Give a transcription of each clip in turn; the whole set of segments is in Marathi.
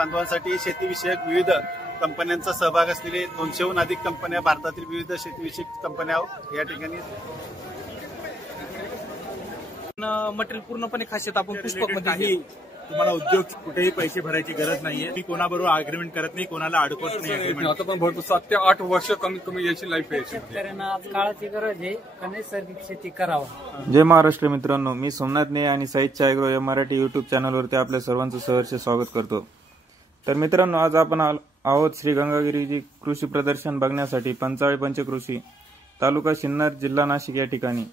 बांधवांसाठी शेतीविषयक विविध कंपन्यांचा सहभाग असलेले 200हून अधिक कंपन्या, भारतातील विविध शेतीविषयक कंपन्या या ठिकाणी मटेरियल पूर्णपणे खासियत आपण पुष्पक मध्ये. तुम्हाला उद्योग कुठेही पैसे भरायची गरज नाहीये. मी कोणाबरोबर अग्रीमेंट करत नाही, कोणाला अडकवत नाही. आता पण भरपूर 7 ते 8 वर्ष कमीत कमी याची लाईफ आहे. शेतकऱ्यांना आज काळाची गरज आहे का नैसर्गिक शेती करावा. जय महाराष्ट्र मित्रांनो, मी सोमनाथ ने आणि साहित्य ॲग्रो या मराठी युट्यूब चॅनलवरती आपल्या सर्वांचं सहर्ष स्वागत करतो. तर मित्रांनो, आज आपण आहोत श्री गंगागिरी कृषी प्रदर्शन बघण्यासाठी पंचाळे पंचकृषी, तालुका सिन्नर, जिल्हा नाशिक या ठिकाणी.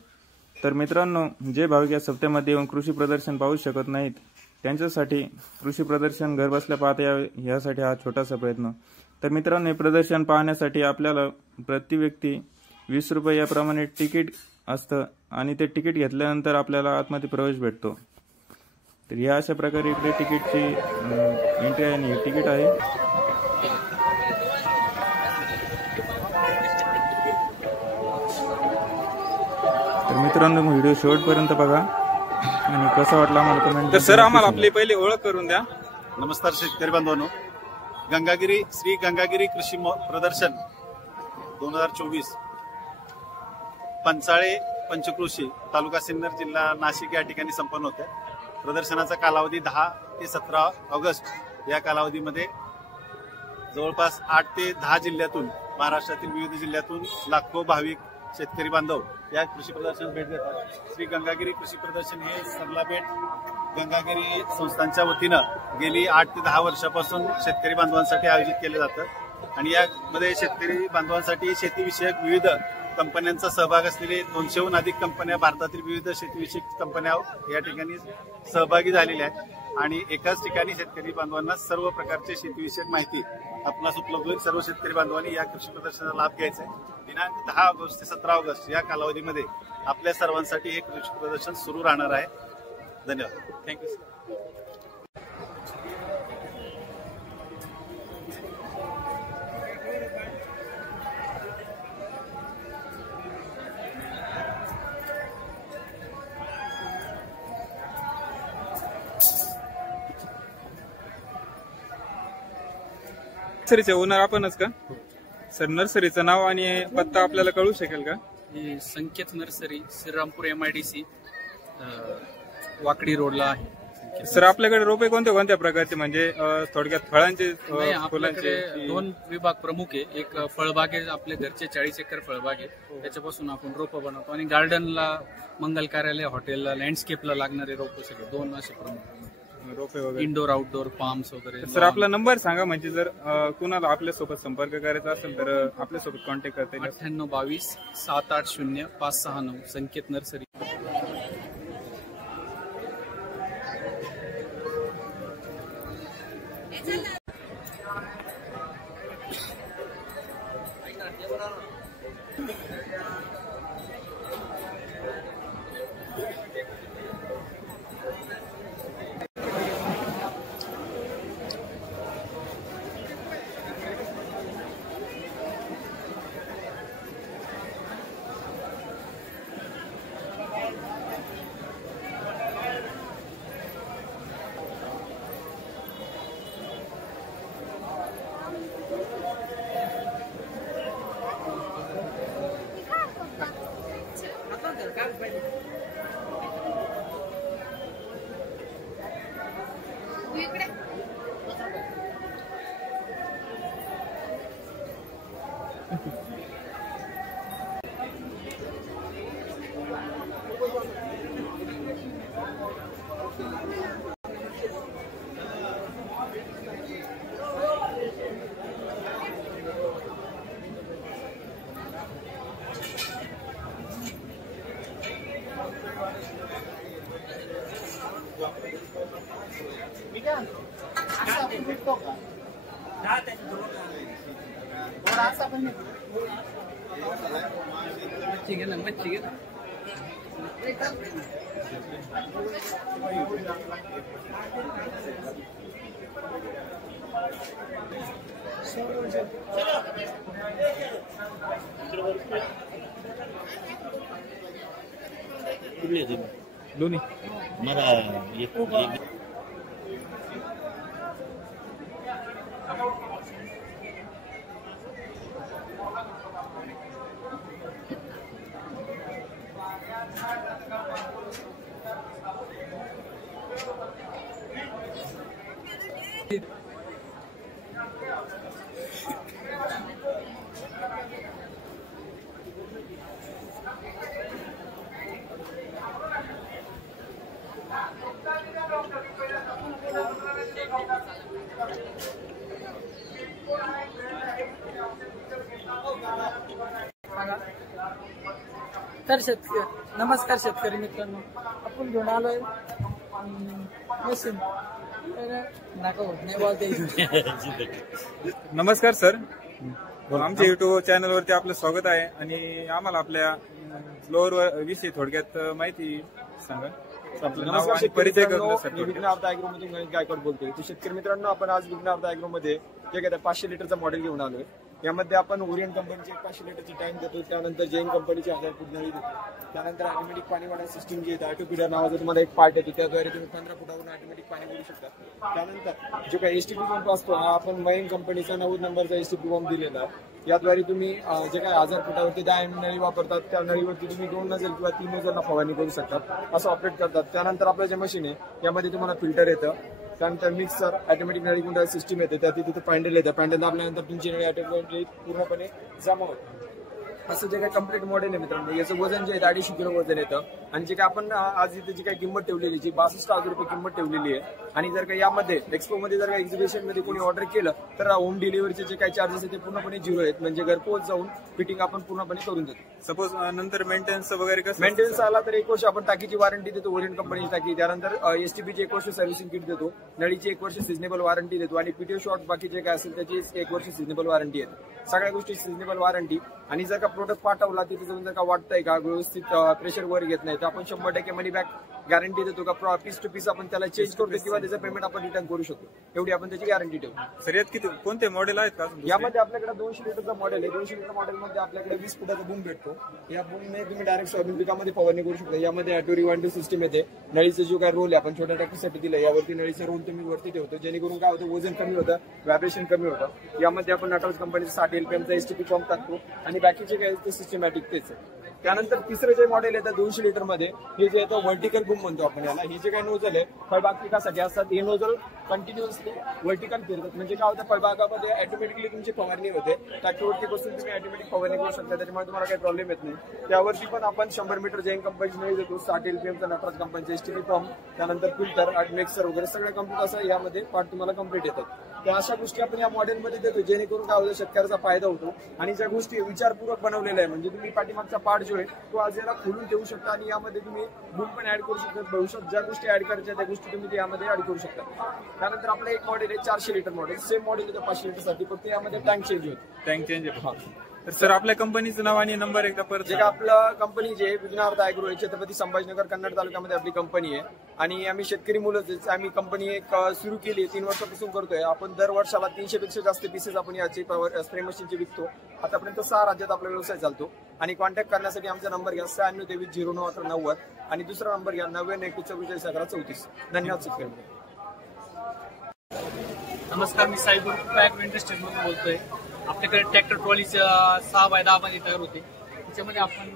तर मित्रांनो, जे भाविक या सप्त्यामध्ये येऊन कृषी प्रदर्शन पाहू शकत नाहीत त्यांच्यासाठी कृषी प्रदर्शन घर बसल्या पाहता यावे यासाठी हा छोटासा प्रयत्न. तर मित्रांनो, हे प्रदर्शन पाहण्यासाठी आपल्याला प्रति व्यक्ती 20 रुपये याप्रमाणे तिकीट असतं आणि ते तिकीट घेतल्यानंतर आपल्याला आतमध्ये प्रवेश भेटतो. तर या अशा प्रकारे इकडे तिकीटची एंट्री आहे आणि हे तिकीट आहे. तर मित्रांनो, व्हिडिओ शेवटपर्यंत बघा आणि कसा वाटला आम्हाला कमेंट. तर सर, आम्हाला आपली पहिली ओळख करून द्या. नमस्कार शेतकरी बांधवांनो, गंगागिरी श्री गंगागिरी कृषी प्रदर्शन 2024 पंचाळे पंचकृषी, तालुका सिन्नर, जिल्हा नाशिक या ठिकाणी संपन्न होते. प्रदर्शनाचा कालावधी 10 ते 17 ऑगस्ट या कालावधीमध्ये जवळपास 8 ते 10 जिल्ह्यातून, महाराष्ट्रातील विविध जिल्ह्यातून लाखो भाविक शेतकरी बांधव या कृषी प्रदर्शन भेट देतात. श्री गंगागिरी कृषी प्रदर्शन हे सरला भेट गंगागिरी संस्थांच्या वतीनं गेली 8 ते 10 वर्षापासून शेतकरी बांधवांसाठी आयोजित केलं जातं आणि यामध्ये शेतकरी बांधवांसाठी शेतीविषयक विविध कंपन्यांचा सहभाग असलेले 200हून अधिक कंपन्या, भारतातील विविध शेतीविषयक कंपन्या या ठिकाणी सहभागी झालेल्या आहेत आणि एकाच ठिकाणी शेतकरी बांधवांना सर्व प्रकारची शेतीविषयक माहिती आपणास उपलब्ध होईल. सर्व शेतकरी बांधवांनी या कृषी प्रदर्शनाचा लाभ घ्यायचा आहे. दिनांक 10 ऑगस्ट ते 17 ऑगस्ट या कालावधीमध्ये आपल्या सर्वांसाठी हे कृषी प्रदर्शन सुरू राहणार आहे. धन्यवाद. थँक्यू. नर्सरीचे ओनर आपणच का सर? नर्सरीचं नाव आणि पत्ता आपल्याला कळू शकेल का? संकेत नर्सरी, श्रीरामपूर MIDC, वाकडी रोडला आहे. सर, आपल्याकडे रोपे कोणत्या कोणत्या प्रकारचे, म्हणजे थोडक्यात फळांचे, फुलांचे? 2 विभाग प्रमुख आहे. एक फळबाग आहे, आपल्या घरचे 40 एकर फळबाग आहे, त्याच्यापासून आपण रोपं बनवतो आणि गार्डनला, मंगल कार्यालय, हॉटेलला, लँडस्केपला लागणारे रोपं सगळे 2 असे प्रमुख रोपे वगैरे, इंडोर आउटडोर फार्म्स वगैरे. सर, आपला नंबर सांगा, म्हणजे जर कुणाला आपल्यासोबत संपर्क करायचा असेल तर आपल्यासोबत कॉन्टॅक्ट करता येईल. 9822 780 569, संकेत नर्सरी. मच्छी घे ना, मच्छी घे ना. दोन्ही मला तर नमस्कार शेतकरी मित्रांनो, आपण घेऊन आलोय मशीन. नका होत नाही बोलते. नमस्कार सर, आमच्या युट्यूब चॅनलवरती आपलं स्वागत आहे आणि आम्हाला आपल्या फ्लोअर विषयी थोडक्यात माहिती सांगा. आपलं नाव नमस्कार आणि शेतकरी परिचय मित्रांनो, करून मी विघ्नहर्ता ॲग्रो मधून गणेश गायकवाड बोलतोय. तर शेतकरी मित्रांनो, आपण आज विघ्नहर्ता ॲग्रो मध्ये जे काय 500 लिटरचा मॉडेल घेऊन आलोय. यामध्ये आपण ओरिएंट कंपनीची 500 लिटरची टँक देतो, त्यानंतर जैन कंपनीची 1000 फूट नळी देतो, त्यानंतर ऑटोमॅटिक पाणी वाढा सिस्टीम जी आहे ऑटोपीडर नावाचा तुम्हाला एक पार्ट येतो, त्याद्वारे तुम्ही 15 फुटावरून ऑटोमॅटिक पाणी भरू शकता. त्यानंतर जो काही एसटीपी पंप असतो हा आपण मयंक कंपनीचा 90 नंबरचा एसटीपी पंप दिलेला आहे. याद्वारे तुम्ही जे काही 1000 फुटावरती 10 MM नळी वापरतात, त्या नळीवरती तुम्ही 2 नजल किंवा 3 नजलला फवारणी करू शकतात, असं ऑपरेट करतात. त्यानंतर आपलं जे मशीन आहे यामध्ये तुम्हाला फिल्टर येतं, त्यानंतर मिक्सर, ऑटोमॅटिक नळी गुंडाळ सिस्टीम येते, त्या तिथे पॅन्डल येतं, पॅन्डल दाबल्यानंतर तुमची नळी ऑटोमॅटिक पूर्णपणे जमा होते. असं जे काही कम्प्लीट मॉडेल आहे मित्रांनो, याचं वजन जे आहे 250 किलो वजन येतं. आणि जे काय आपण आज इथे जी काही किंमत ठेवलेली, जी 62,000 रुपये किंमत ठेवलेली आहे. आणि जर का यामध्ये एक्सपो मध्ये जर का एक्झिबिशन मध्ये कोणी ऑर्डर केलं तर होम डिलिव्हरीचे जे काही चार्जेस आहेत ते पूर्णपणे 0 आहेत, म्हणजे घरपोच जाऊन फिटिंग आपण पूर्णपणे करून देतो. सपोज नंतर मेंटेनन्स वगैरे कसं? मेंटेनन्स आला तर 1 वर्ष आपण टाकीची वॉरंटी देतो, ओरिएंट कंपनीची टाकी. त्यानंतर एसटीपीची 1 वर्ष सर्व्हिसिंग किट देतो, नळीची 1 वर्ष सिजनेबल वॉरंटी देतो, आणि पीटीओ शॉर्ट बाकी जे काय असेल त्याची 1 वर्ष सिजनेबल वॉरंटी आहे. सगळ्या गोष्टी सिजनेबल वॉरंटी. आणि जर का प्रोडक्ट पाठवला तिथे जाऊन जर का वाटतंय का व्यवस्थित प्रेशर वर घेत नाही तर आपण 100% मनी बॅक गॅरंटी देतो, का पीस टू पीस आपण त्याला चेंज करतो किंवा त्याचं पेमेंट आपण रिटर्न करू शकतो, एवढी आपण त्याची गॅरंटी ठेवतो. सर यात किती कोणते मॉडेल आहेत का? यामध्ये आपल्याकडे 200 लिटरचा मॉडेल आहे. 200 लिटर मॉडेलमध्ये आपल्याकडे 20 फुटाचा बूम भेटतो. या बूमने तुम्ही डायरेक्ट सोयाबीन पिकामध्ये फवारणी करू शकता. यामध्ये ऑटो रिवाइंडर सिस्टम येते. नळीचा जो काय रोल आहे आपण छोट्या टाकीसाठी दिला, यावरती नळीचा रोल तुम्ही वरती ठेवतो, जेणेकरून काय होतं, वजन कमी होतं, व्हायब्रेशन कमी होतं. यामध्ये आपण नटराज कंपनीचा 60 LPMचा एसटीपी पंप टाकतो, आणि बाकीचे काय ते सिस्टमॅटिक तेच आहे. त्यानंतर तिसरं जे मॉडेल येतं 200 लिटर मध्ये, हे जे येतं व्हर्टिकल बूम म्हणतो आपण याला. हे जे काही नोझल आहे फळबाग पिकासाठी असतात, हे नोझल कंटिन्युअसली व्हर्टिकल फिरतात, म्हणजे काय होतं, फळबागामध्ये ऑटोमॅटिकली तुमची फवारणी होते. ट्रॅक्टरवरती बसून तुम्ही ऑटोमॅटिक फवारणी करू शकता, त्याच्यामुळे तुम्हाला काही प्रॉब्लेम येत नाही. त्यावरती पण आपण 100 मीटर जैन कंपनीची नळी देतो, 60 LPMचा नटराज कंपनीचा एसटीपी पंप, त्यानंतर फिल्टर, मिक्सर वगैरे सगळं कम्प्लीट असं यामध्ये पार्ट तुम्हाला कम्प्लीट येतात. त्या अशा गोष्टी आपण या मॉडेलमध्ये देतो, जेणेकरून काय होतं, शेतकऱ्याचा फायदा होतो. आणि ज्या गोष्टी विचारपूर्वक बनवलेल्या आहे, म्हणजे तुम्ही पाठीमागचा पार्ट जो आहे तो आज याला खोलून ठेवू शकता, आणि यामध्ये तुम्ही बूम पण ऍड करू शकता. भविष्यात ज्या गोष्टी ऍड करायच्या त्या गोष्टी तुम्ही यामध्ये ऍड करू शकता. त्यानंतर आपलं एक मॉडेल आहे 400 लिटर मॉडेल, सेम मॉडेल येतं 500 लिटरसाठी, फक्त यामध्ये टँक चेंज होते. टँक चेंज होतो. तर सर आपल्या कंपनीचं नाव आणि नंबर एकदा परत? जे आपलं कंपनी जे विघ्नहर्ता ॲग्रो, छत्रपती संभाजीनगर कन्नड तालुक्यामध्ये आपली कंपनी आहे. आणि आम्ही शेतकरी मुलंच, आम्ही कंपनी एक सुरू केली 3 वर्षापासून करतोय. आपण दर वर्षाला 300 पेक्षा जास्त पीसेस आपण याचे स्प्रे मशीनचे विकतो. आतापर्यंत 6 राज्यात आपला व्यवसाय चालतो. आणि कॉन्टॅक्ट करण्यासाठी आमचा नंबर घ्या 9623091890, आणि दुसरा नंबर घ्या 9921441134. धन्यवाद शेतकरी. नमस्कार, मी साई ॲग्रो इंडस्ट्रीज मधून बोलतोय. आपल्याकडे ट्रॅक्टर ट्रॉलीच्या 6x10 मध्ये तयार होते. त्याच्यामध्ये आपण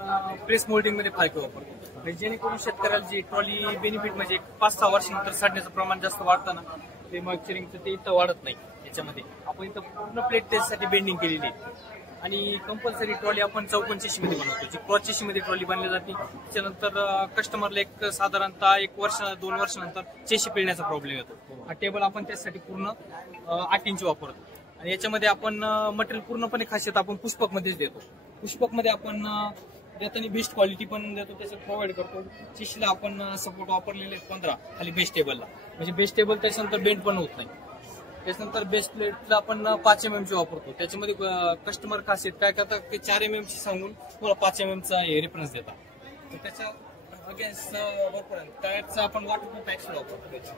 प्रेस मोल्डिंग मध्ये फायके वापरतो, म्हणजे जेणेकरून शेतकऱ्याला जी ट्रॉली बेनिफिट, म्हणजे 5-6 वर्षानंतर सडण्याचं प्रमाण जास्त वाढताना ते मॉइश्चरिंगचं ते इथं वाढत नाही. याच्यामध्ये आपण इथं पूर्ण प्लेट त्याच्यासाठी बेंडिंग केलेली आहे. आणि कंपल्सरी ट्रॉली आपण 54 मध्ये बनवतो, जी क्रॉस मध्ये ट्रॉली बनली जाते. त्याच्यानंतर कस्टमरला एक साधारणतः 1 वर्ष 2 वर्षानंतर चेशी पिळण्याचा प्रॉब्लेम येतो. हा टेबल आपण त्यासाठी पूर्ण 8 इंच वापरतो. आणि याच्यामध्ये आपण मटेरियल पूर्णपणे खासियत आपण पुष्पक मध्येच देतो. पुष्पक मध्ये आपण देताना बेस्ट क्वालिटी पण देतो, त्याच्यात प्रोव्हाइड करतो. चेशीला आपण सपोर्ट वापरलेले 15 खाली बेस्ट टेबलला, म्हणजे बेस्ट टेबल त्याच्यानंतर बेंड पण होत नाही. त्याच्यानंतर बेस्ट प्लेटला आपण 5 mm ची वापरतो. त्याच्यामध्ये कस्टमर खासियत काय करतात की 4 mm ची सांगून तुम्हाला 5 mm चा रेफरन्स देतात. तर त्याच्या अगेन्स्ट टायरचा आपण वॉटरप्रूफ ॲक्सेल वापरतो.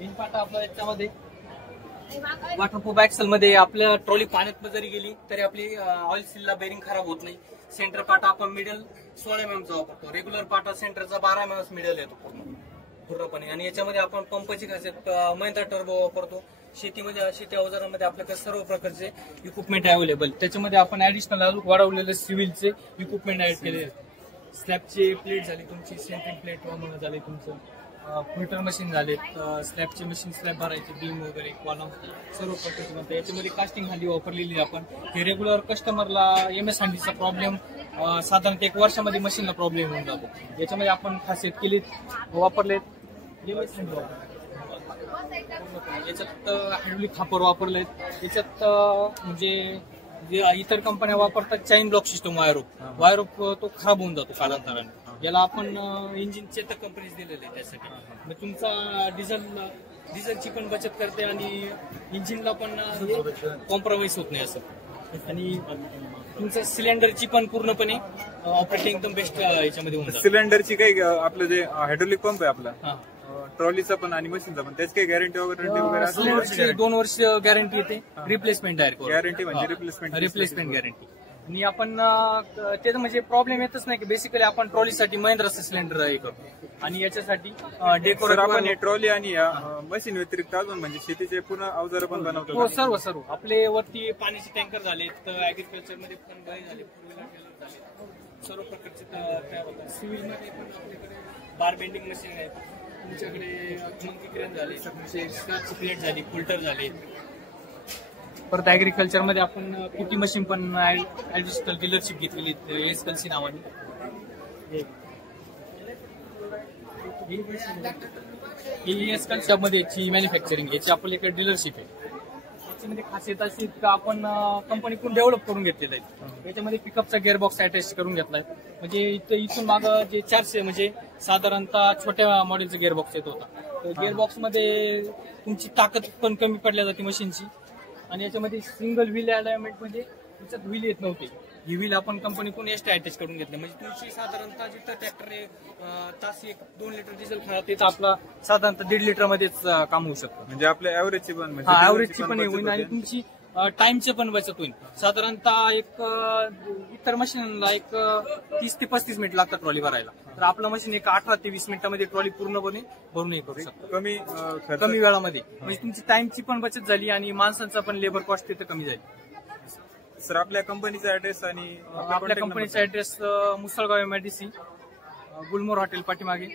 मेन पार्ट आपला याच्यामध्ये वॉटरप्रूफ ॲक्सेल मध्ये आपल्या ट्रॉली पाण्यात जरी गेली तरी आपली ऑइल सीलला बेरिंग खराब होत नाही. सेंटर पार्ट आपण मिडल 16 mm चा वापरतो. रेग्युलर पार्ट सेंटरचा 12 mm मिडल येतो पूर्णपणे. आणि याच्यामध्ये आपण पंपाची खासियत महिंद्रा टर्बो वापरतो. शेतीमध्ये शेती अवजारांमध्ये आपल्याकडे सर्व प्रकारचे इक्विपमेंट अवेलेबल. त्याच्यामध्ये आपण ऍडिशनल अजून वाढवलेले सिव्हिलचे इक्विपमेंट ऍड केले. स्लॅबचे प्लेट झाली तुमची, सेंट्रिंग प्लेट झाली तुमचं, फिल्टर मशीन झालेत, स्लॅबचे मशीन, स्लॅब भरायचे, बीम वगैरे, कॉलम, सर्व प्रकारचे. याच्यामध्ये कास्टिंग हंडी वापरलेली आहे आपण. हे रेग्युलर कस्टमरला MS हंडीचा प्रॉब्लेम साधारणतः 1 वर्षामध्ये मशीनला प्रॉब्लेम होऊन जातो. याच्यामध्ये आपण खासियत केलीत वापरलेत MS हंडी वापरले. याच्यात हायड्रोलिक खापर वापरलेत. याच्यात म्हणजे जे इतर कंपन्या वापरतात चाईन ब्लॉक सिस्टम वायरोप तो खराब होऊन जातो कालांतराने. याला आपण इंजिन चेतक कंपनीज दिलेले आहे त्यासाठी. मग तुमचा डिझेलची पण बचत करते आणि इंजिनला पण कॉम्प्रोमाइज होत नाही असं. आणि तुमचं सिलेंडरची पण पूर्णपणे ऑपरेटिंग एकदम बेस्ट याच्यामध्ये होऊन जातं. सिलेंडरची काही आपलं जे हायड्रोलिक पंप आहे आपला ट्रॉलीचा पण आणि मशीनचा पण त्याची काही गॅरंटी वगैरे 2 वर्ष गॅरंटी येते. रिप्लेसमेंट डायरेक्ट गॅरंटी म्हणजे रिप्लेसमेंट गॅरंटी. आणि आपण त्याचं म्हणजे प्रॉब्लेम येतच नाही की बेसिकली आपण ट्रॉलीसाठी महिंद्राचं सिलेंडर हे करतो. आणि याच्यासाठी डेकोरेट आपण ट्रॉली आणि मशीन व्यतिरिक्त अजून म्हणजे शेतीचे पूर्ण अवजार पण बनवतो. हो, सर्व आपले वरती पाण्याचे टँकर झालेत, ऍग्रिकल्चर मध्ये पण गाडी झाले, 4 व्हीलर टेलर झाले, सर्व प्रकारचे तयार होतात. सिव्हिल मध्ये पण आपल्याकडे बार बेंडिंग मशीन आहे, तुमच्याकडे मंकी क्रेन झाले, स्क्रॅच प्लेट झाली, फिल्टर झाले. परत ऍग्रिकल्चर मध्ये आपण कुटी मशीन पण ऍडिशनल डीलरशिप घेतलेली एसकल्सी नावाने. एसकल्सी मध्ये मॅन्युफॅक्चरिंग याची आपल्याकडे डीलरशिप आहे. याच्यामध्ये खासियत अशी का आपण कंपनीकडून डेव्हलप करून घेतलेलं आहे. याच्यामध्ये पिकअपचा गिअरबॉक्स अटॅच करून घेतलाय. म्हणजे इथून मागं जे 400 म्हणजे साधारणतः छोट्या मॉडेलचा गिअरबॉक्स येत होता. तर गिअरबॉक्स मध्ये तुमची ताकद पण कमी पडल्या जाते मशीनची. आणि याच्यामध्ये सिंगल व्हील अलाइनमेंट म्हणजे त्याच्यात व्हील येत नव्हते. ही व्हील आपण कंपनीकडून एक्स्ट्रा अटॅच करून घेतले. म्हणजे तुमची साधारणतः जिथं ट्रॅक्टर तास 1-2 लिटर डिझेल खाणार तिथं आपला साधारणतः 1.5 लिटर मध्येच काम होऊ शकतं. म्हणजे आपल्या ऍव्हरेजची पण ऍव्हरेजची पण होईल आणि तुमची टाइमची पण बचत होईल. साधारणतः इतर मशीनला 30 ते 35 मिनिट लागतात ट्रॉली भरायला. तर आपलं मशीन 18 ते 20 मिनिटांमध्ये ट्रॉली पूर्णपणे भरून करू शकतो कमी वेळामध्ये. म्हणजे तुमची टाइमची पण बचत झाली आणि माणसांचा पण लेबर कॉस्ट तिथे कमी झाली. सर आपल्या कंपनीचा ऍड्रेस आणि आपल्या कंपनीचा ऍड्रेस मुसळगाव MIDC गुलमोर हॉटेल पाठीमागे,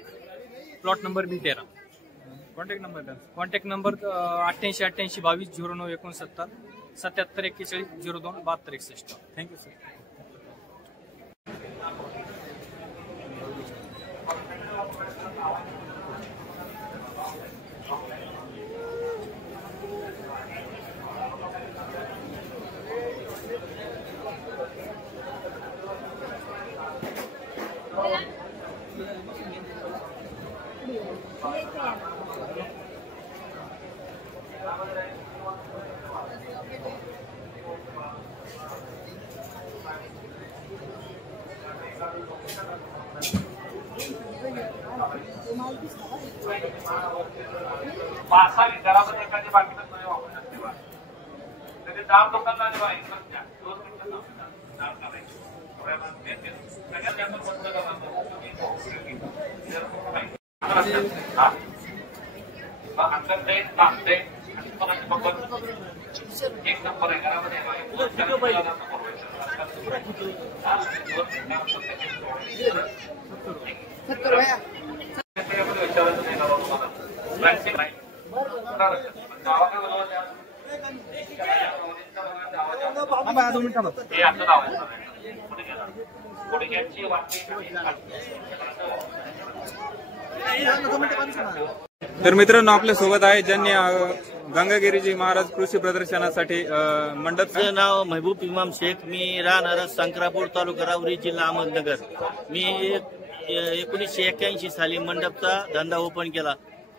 plot number B13. Contact number 88 22 09 69 77 41 02 72 61. Thank you sir. तर मित्रांनो आपल्या सोबत आहे ज्यांनी गंगागिरीजी महाराज कृषी प्रदर्शनासाठी मंडप. नाव महबूब इमाम शेख. मी राहणार संक्रापूर तालुका राहुरी जिल्हा अहमदनगर. मी 1981 साली मंडपचा धंदा ओपन केला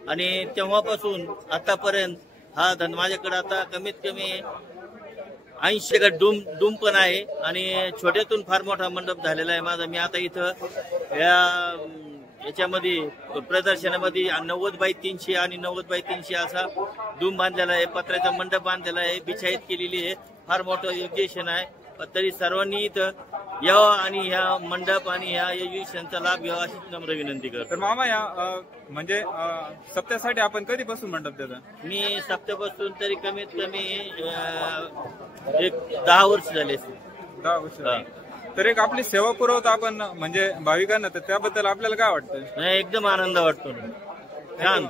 आणि तेव्हापासून आतापर्यंत हा धंदा माझ्याकडे आता कमीत कमी 80 डूम पण आहे आणि छोट्यातून फार मोठा मंडप झालेला आहे माझा. मी आता इथं याच्यामध्ये प्रदर्शनामध्ये 90 बाय 300 आणि 90 बाय 300 असा डूम बांधलेला आहे, पत्र्याचा मंडप बांधलेला आहे, बिछाईत केलेली आहे, फार मोठं एज्युकेशन आहे. तरी सर्वांनी इथं यावं आणि ह्या मंडप आणि ह्या एज्युकेशनचा लाभ घ्यावा अशीच नम्र विनंती करतो. तर मामा या म्हणजे सप्त्यासाठी आपण कधीपासून मंडप देता? मी सप्त्यापासून तरी कमीत कमी 10 वर्ष झाले. 10 वर्ष. तर एक आपली सेवा पुरवता आपण म्हणजे भाविकांना, तर त्याबद्दल आपल्याला काय वाटतं? एकदम आनंद वाटतो. छान.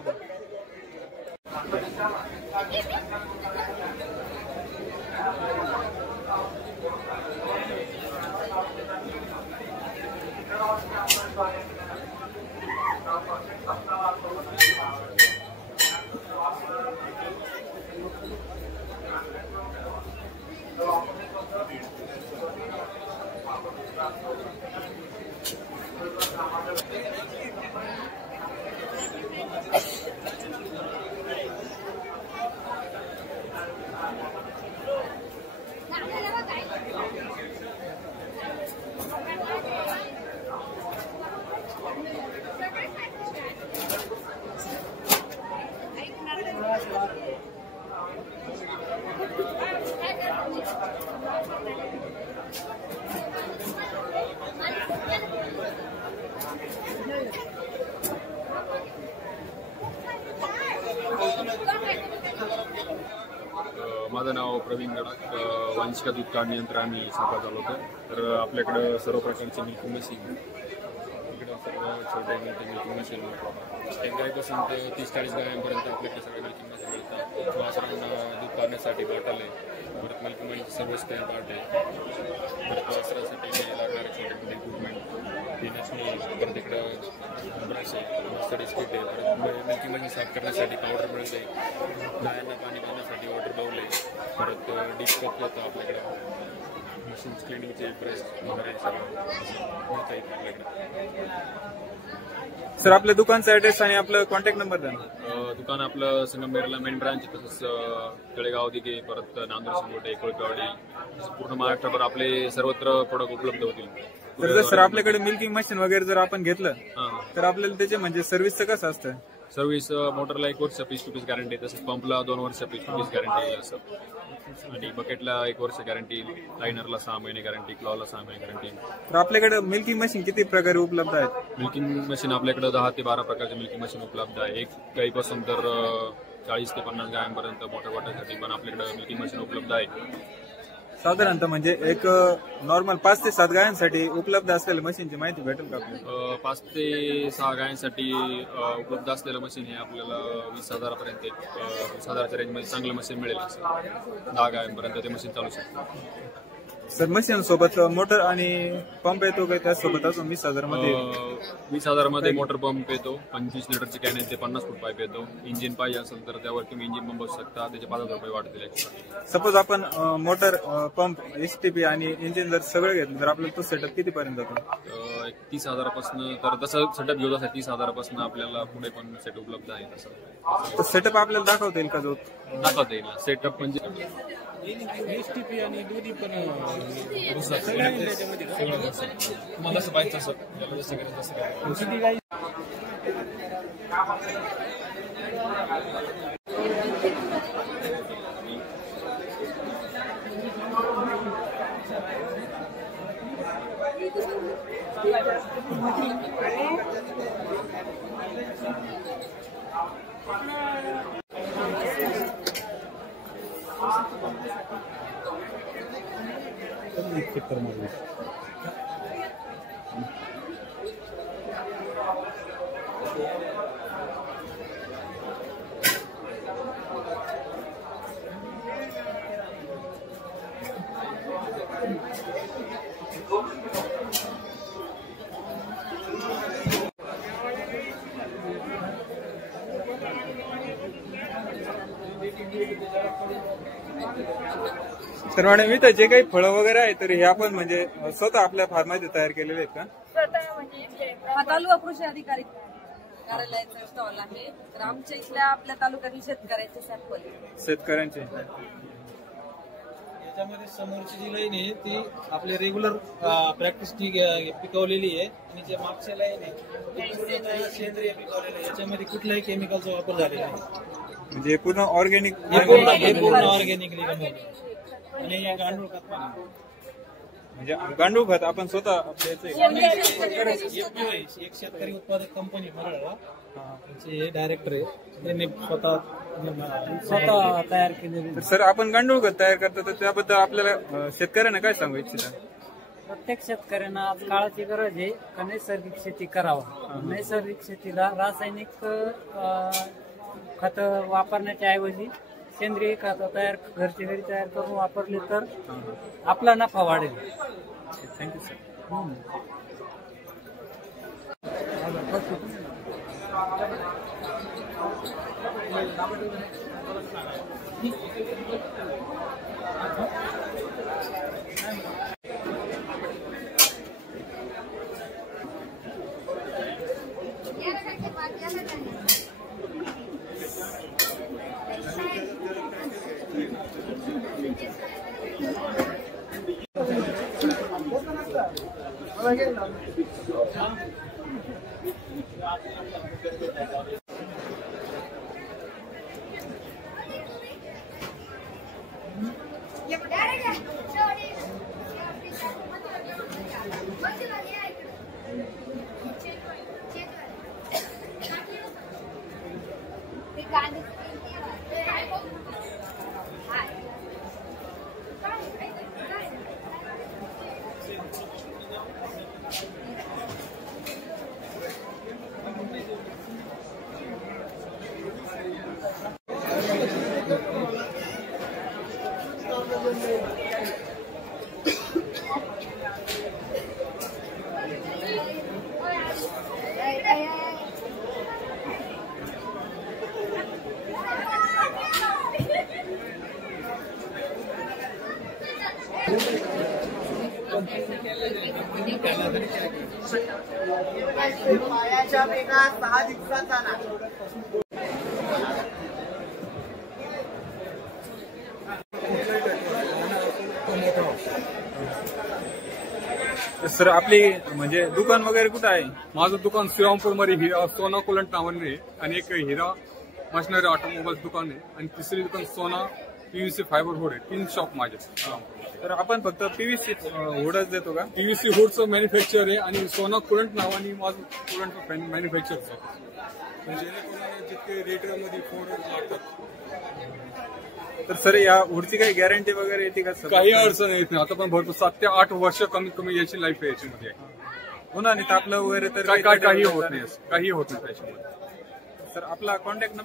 माझं नाव प्रवीण गडाख, वांशिका दूध काढणी यंत्र आम्ही स्वतः चालवतो. तर आपल्याकडं सर्व प्रकारचे मिल्किंग मशीन, इकडं सर्व छोटे मोठे मिल्किंग मशीन, 1 गायपासून ते 30-40 गायांपर्यंत आपल्याकडे सगळे मिल्किंग मशीन मिळतात. वासरांना दूध काढण्यासाठी बॉटल आहे, परत मिल्किंग मशीन सर्व स्पेअर पार्ट आहे, परत वासरासाठी लागणारे छोटे मोठे इक्विपमेंट, पिण्याची, परत इकडं ब्रश आहे, मस्टर्ड स्किट आहे, परत मिल्किंग मशीन साफ करण्यासाठी पावडर मिळते, गायांना पाणी पाण्यासाठी वॉटर बाउल आहे, परत डिश कप येतो आपल्याकडे, मशीन क्लिनिंगचे ब्रश वगैरे सगळं मिळतं इथं आपल्याकडे. सर आपल्या दुकानचा ऍड्रेस आणि आपलं कॉन्टॅक्ट नंबर द्या. दुकान आपलं संगमनेरला मेन ब्रांच, तसंच तळेगाव दिघे, परत नांदूर संगोटे, कोळपेवाडी, पूर्ण महाराष्ट्रभर आपले सर्वत्र प्रोडक्ट उपलब्ध होतील. तर सर आपल्याकडे मिल्किंग मशीन वगैरे जर आपण घेतलं तर आपल्याला त्याचे म्हणजे सर्व्हिसचं कसं असतं? सर्व्हिस मोटरला 1 वर्ष पीस टू पीस गॅरंटी, तसंच पंपला 2 वर्ष पीस टू पीस गॅरंटी असं, आणि बकेटला 1 वर्ष गॅरंटी, लायनरला 6 महिने गॅरंटी, क्लॉला 6 महिने गॅरंटी. तर आपल्याकडे मिल्किंग मशीन किती प्रकारे उपलब्ध आहेत? मिल्किंग मशीन आपल्याकडे 10 ते 12 प्रकारचे मिल्किंग मशीन उपलब्ध आहे. एक गाईपासून तर 40 ते 50 गायांपर्यंत मोठ्या गोट्यासाठी पण आपल्याकडे मिल्किंग मशीन उपलब्ध आहे. साधारणतः म्हणजे एक नॉर्मल 5 ते 7 गायांसाठी उपलब्ध असलेल्या मशीनची माहिती भेटेल का आपल्याला? 5 ते 6 गायांसाठी उपलब्ध असलेलं मशीन हे आपल्याला 20,000पर्यंत, 20,000च्या रेंजमध्ये चांगलं मशीन मिळेल. असं 10 गायांपर्यंत ते मशीन चालू शकतं. सर मशीन सोबत मोटर आणि पंप येतो का त्यासोबत अजून 20,000 मध्ये? 20,000 मध्ये मोटर पंप येतो, 25 लिटरचे कॅन येते, 50 फूट पाईप येतो. इंजिन पाहिजे असेल तर त्यावर तुम्ही इंजिन पण बसू शकता, त्याचे 5,000 रुपये वाढतील. सपोज आपण मोटर, पंप, एसटीपी आणि इंजिन जर सगळं घेतलं तर आपल्याला तो सेटअप किती पर्यंत जातो? 30,000पासून, तर तसं सेटअप घेऊ असं 30,000पासून आपल्याला पुढे पण सेट उपलब्ध आहे. तसं सेटअप आपल्याला दाखवता येईल का? जो दाखवता येईल सेटअप म्हणजे एसटीपी आणि दोन्ही पण मला असं पाहिजे तसं, याला जसं करायचं तसं करायचं. तर मॅडम इथं जे काही फळं वगैरे आहे तर हे आपण म्हणजे स्वतः आपल्या फार्ममध्ये तयार केलेले आहेत का? स्वतः म्हणजे हा तालुका कृषी अधिकारी कार्यालयाचा स्टॉल आहे. तर आमच्या इथल्या आपल्या तालुक्यातील शेतकऱ्यांचे सॅम्पल, शेतकऱ्यांचे याच्यामध्ये समोरची जी लाईन आहे ती आपली रेग्युलर प्रॅक्टिसची पिकवलेली आहे, आणि जे मागच्या लाईन आहे सेंद्रिय पिकवलेलं आहे. याच्यामध्ये कुठल्याही केमिकलचा वापर झालेला आहे. म्हणजे पूर्ण ऑर्गॅनिक, पूर्ण ऑर्गॅनिकली आणि या गांडूळ खत पाणी, म्हणजे गांडूळ खत आपण स्वतः एक शेतकरी उत्पादक कंपनी मराठा त्यांचे डायरेक्टर आहे, त्यांनी स्वतः तयार केलेले. सर आपण गांडूळ खत तयार करतो तर त्याबद्दल आपल्याला शेतकऱ्यांना काय सांगू इच्छिता? प्रत्येक शेतकऱ्यांना आज काळाची गरज आहे का नैसर्गिक शेती करावा. नैसर्गिक शेतीला रासायनिक खत वापरण्याच्या ऐवजी सेंद्रिय खत घरची घरी तयार करून वापरले तर आपला नफा वाढेल. Thank you sir. पायाच्या वेगात 6 दिवसाचा ना. सर आपली म्हणजे दुकान वगैरे कुठं आहे? माझं दुकान श्रीरामपूरमध्ये हिरा सोना कोलंट नावाने आहे आणि एक हिरा मशिनरी ऑटोमोबाईल दुकान आहे आणि तिसरी दुकान सोना पीव्हीसी फायबर हुड आहे. 3 शॉप माझे. तर आपण फक्त पीव्हीसी हुडच देतो का? पीव्हीसी हुडचं मॅन्युफॅक्चर आहे आणि सोना कुलंट नावाने माझं कुलंट मॅन्युफॅक्चर आहे. जेणेकरून जितके रेटमध्ये फोन लागतात. तर सर या हुडची काही गॅरंटी वगैरे येते का? काही अडचण येत नाही. आता पण भरपूर 7 ते 8 वर्ष कमीत कमी याची लाईफ आहे याच्यामध्ये. पुन्हा आणि तापलं वगैरे तर काही होत नाही. काही होत नाही त्याच्यामध्ये. सर आपला कॉन्टॅक्ट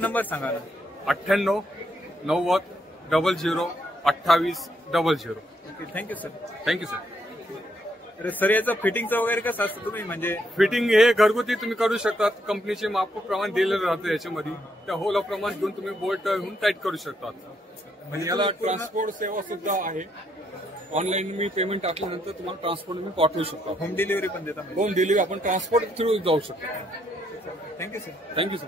नंबर सांगा ना. 98 90 00 28 00. Okay thank you sir. Thank you sir. तर सर याचं फिटिंगचं वगैरे कसं असतं? तुम्ही म्हणजे फिटिंग हे घरगुती तुम्ही करू शकतात. कंपनीचे मापप्रमाणे दिलेलं राहतं याच्यामध्ये. त्या होलाप्रमाणे घेऊन तुम्ही बोल्ट घेऊन टाईट करू शकतात. म्हणजे याला ट्रान्सपोर्ट सेवा सुद्धा आहे. ऑनलाईन मी पेमेंट टाकल्यानंतर तुम्हाला ट्रान्सपोर्ट मी पाठवू शकतो. होम डिलिव्हरी पण देता? होम डिलिव्हरी आपण ट्रान्सपोर्ट थ्रू जाऊ शकतो. Thank you sir. Thank you sir.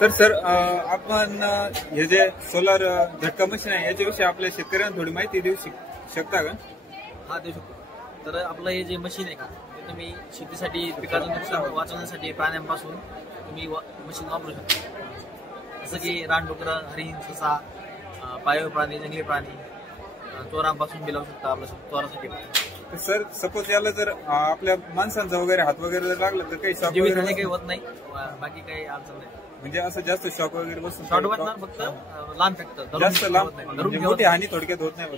तर सर आपण हे जे सोलार झटका मशीन आहे याच्याविषयी आपल्या शेतकऱ्यांना थोडी माहिती देऊ शकता का? हा देऊ शकतो. तर आपलं हे जे मशीन आहे का ते तुम्ही शेतीसाठी पिकाचं नुकसान वाचवण्यासाठी प्राण्यांपासून तुम्ही मशीन वापरू शकता. जसं की रानडुकरं, हरिण, ससा, पाळीव प्राणी, जंगली प्राणी, चोरांपासून बिलावू शकता आपल्या चोरासाठी. सर सपोज याला जर आपल्या माणसांचा वगैरे हात वगैरे जर लागला तर काही शॉक वगैरे काही होत नाही. बाकी काही अडचण नाही. म्हणजे असं जास्त शॉक वगैरे बसून शॉर्ट बसणार फक्त लहान फॅक्टर जास्त लांब मोठी हानी थोडक्यात होत नाही.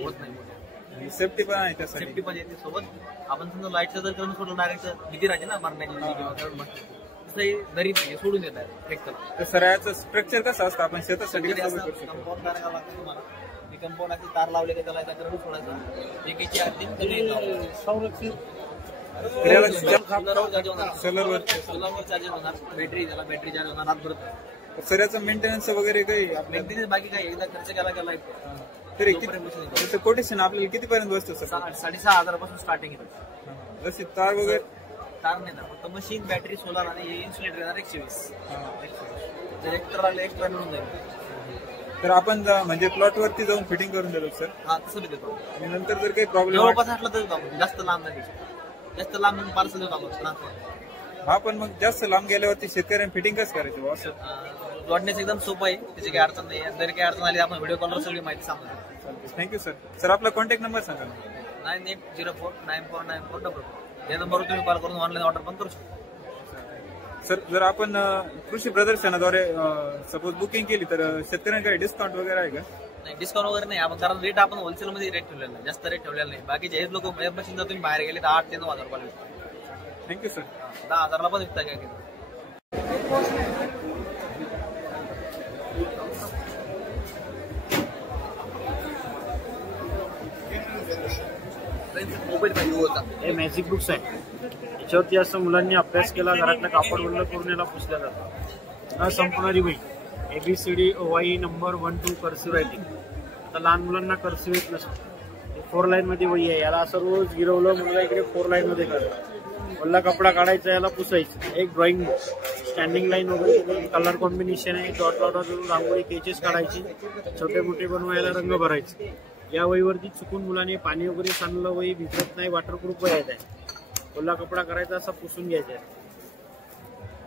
सेफ्टी पण आहे त्यासाठी. सेफ्टी पण येते सोबत. आपण समजा लाईटचं जर करून सोडलं डायरेक्ट भीती राहते ना मरण्याची तसंही दरी सोडून देत आहे फेकताना. तर सरायचं स्ट्रक्चर कसं असतं आपण शेतासाठी कंपाऊंड करायला लागतं तुम्हाला. मी कंपाऊंडाची तार लावले की त्याला करून सोडायचं एकेची आरती संरक्षण सोलरवर चार्जेस होणार. बॅटरी त्याला बॅटरी चार्ज होणार रातभर. सर याचं मेंटेनन्स वगैरे काही मेंटेनन्स बाकी काही एकदा खर्च केला तरी त्याचं कोटेशन आपल्याला कितीपर्यंत बसतं सर? 6,500 पासून स्टार्टिंग येतं. जशी तार वगैरे तार नाही ना फक्त मशीन बॅटरी सोलार आणि इन्सुलेटर येणार 120. जर एक्स्ट्रा लागले एक्स्ट्रा मिळून जाईल. तर आपण म्हणजे प्लॉट वरती जाऊन फिटिंग करून देतो सर? हा तसं बी देतो. आणि नंतर जर काही प्रॉब्लेम जवळपास असला तर देतो आपण. जास्त लांब नाही जास्त लांब पार्सल देतो आपण ट्रान्सपोर्ट. हा पण मग जास्त लांब गेल्यावरती शेतकऱ्यांनी फिटिंग कसं करायचं असं? जोडण्याचं एकदम सोपं आहे. त्याची काही अडचण नाही. जर काही अडचण आली आपण व्हिडिओ कॉलवर सगळी माहिती सांगतो. Thank you sir. सर आपला कॉन्टॅक्ट नंबर सांगा. 9804949444. या नंबरवर तुम्ही कॉल करून ऑनलाईन ऑर्डर पण करू शकता. सर जर आपण कृषी प्रदर्शनाद्वारे सपोज बुकिंग केली तर शेतकऱ्यांना काही डिस्काउंट वगैरे आहे का? नाही डिस्काउंट वगैरे नाही. आपण कारण रेट आपण होलसेल मध्ये रेट ठेवलेला नाही. जास्त रेट ठेवलेला नाही. बाकीचे हेच लोक मशीन जर तुम्ही बाहेर गेले तर 8,000 ते 9,000 रुपये विकतात. Thank you sir. 10,000 पण विकता काय? मोबाईल पाहिजे. हे मॅजिक बुक्स आहे. याच्यावरती असं मुलांनी अभ्यास केला घरातलं कापड वल्ल करून याला पुसल्या जातं. न संपणारी वही ABCD वही नंबर 1 2 कर्सिव्ह रायटिंग. आता लहान मुलांना कर्सिव्ह येत नसतं. 4 लाईन मध्ये वही आहे. याला असं रोज गिरवलं मुलगा इकडे 4 लाईन मध्ये करतो. वल्ला कपडा काढायचा याला पुसायचं. एक ड्रॉइंग बुक स्टँडिंग लाईन वगैरे कलर कॉम्बिनेशन आहे. डॉट डॉट रांगोळी केचेस काढायची. छोटे मोठे बनवायला रंग भरायचे. या वहीवरती चुकून मुलाने पाणी वगैरे सांडलं वही भिजत नाही. वॉटरप्रूफ वही आहे. ओला कपडा करायचा असा पुसून घ्यायचा आहे.